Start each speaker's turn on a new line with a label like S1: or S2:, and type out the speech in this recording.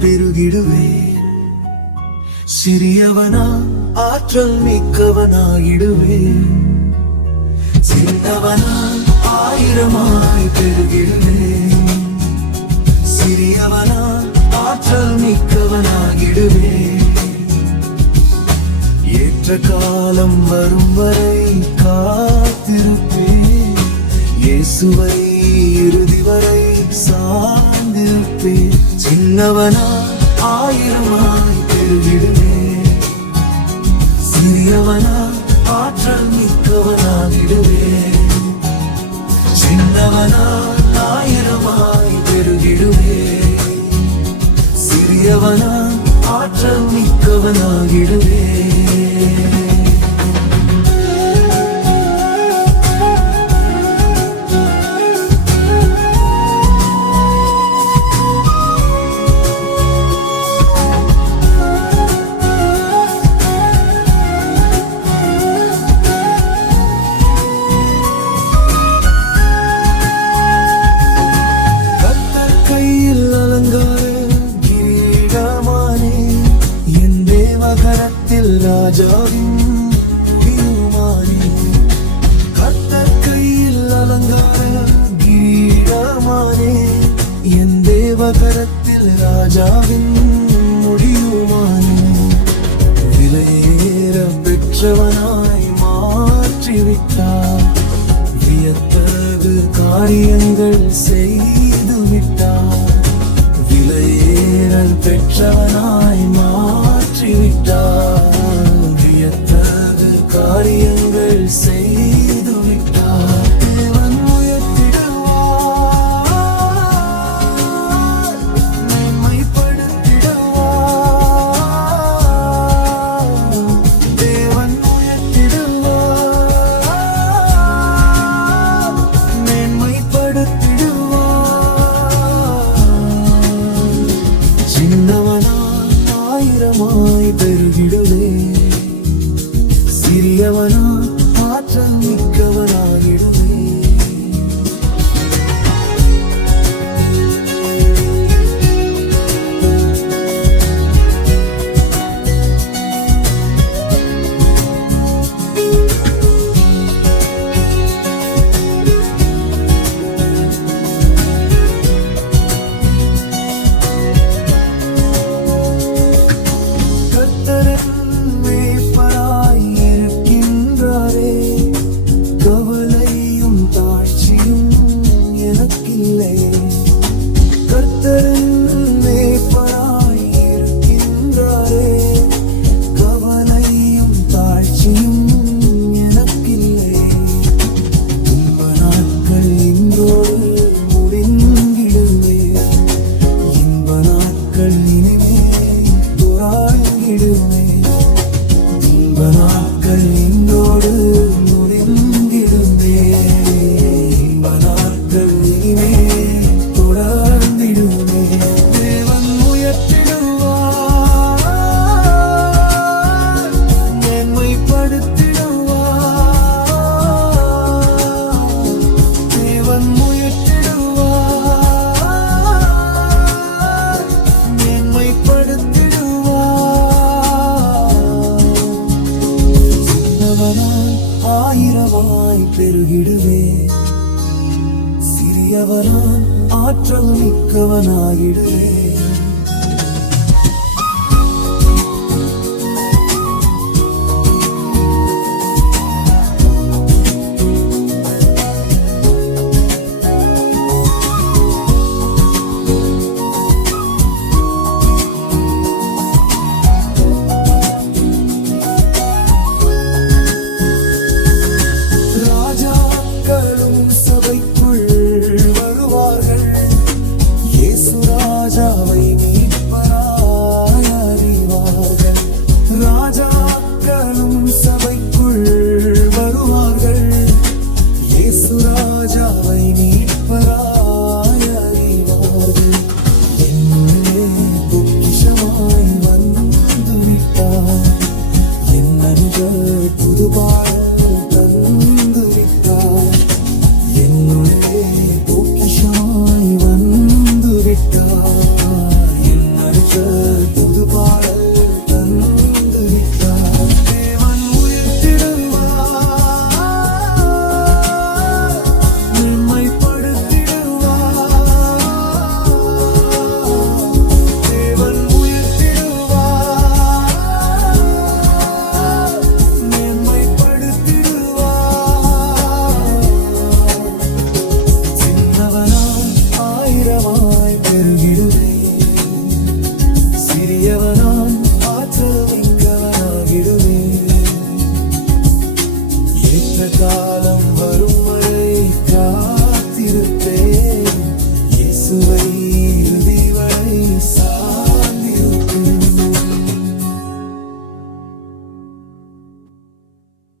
S1: பெருகிடுவேன். சிறியவனா ஆற்றல் மிக்கவனாயிடுவேன். சின்னவனா ஆயிரமாய் பெருகிடுவேன். சிறியவனா ஆற்றல் மிக்கவனாகிடுவேன் ஏற்ற காலம் வரும் வரை காத்திருப்பேன். இயேசுவை இறுதி வரை சா சார்ந்திருப்பேன் சின்னவனா ஆயிரமாய் பெருகிடுவேன் சிறியவனா ஆற்றல் மிக்கவனாகிடுவே சின்னவனா ஆயிரமாய் பெருகிடுவேன் சிறியவனா ஆற்றல் மிக்கவனாகிடுவேன் என் ராஜாவின் முடியுமானே விலையேற பெற்றவனாய் மாற்றிவிட்டார். வியத்தகு காரியங்கள் செய்து விலையேற பெற்றவனாய் பெரியவனா ஆற்றல் மிக்கவனாகிடுமே. இன்ப நாட்கள் இன்றோடு சிறியவனான் ஆற்றல் மிக்கவனாகிடுவே রাজা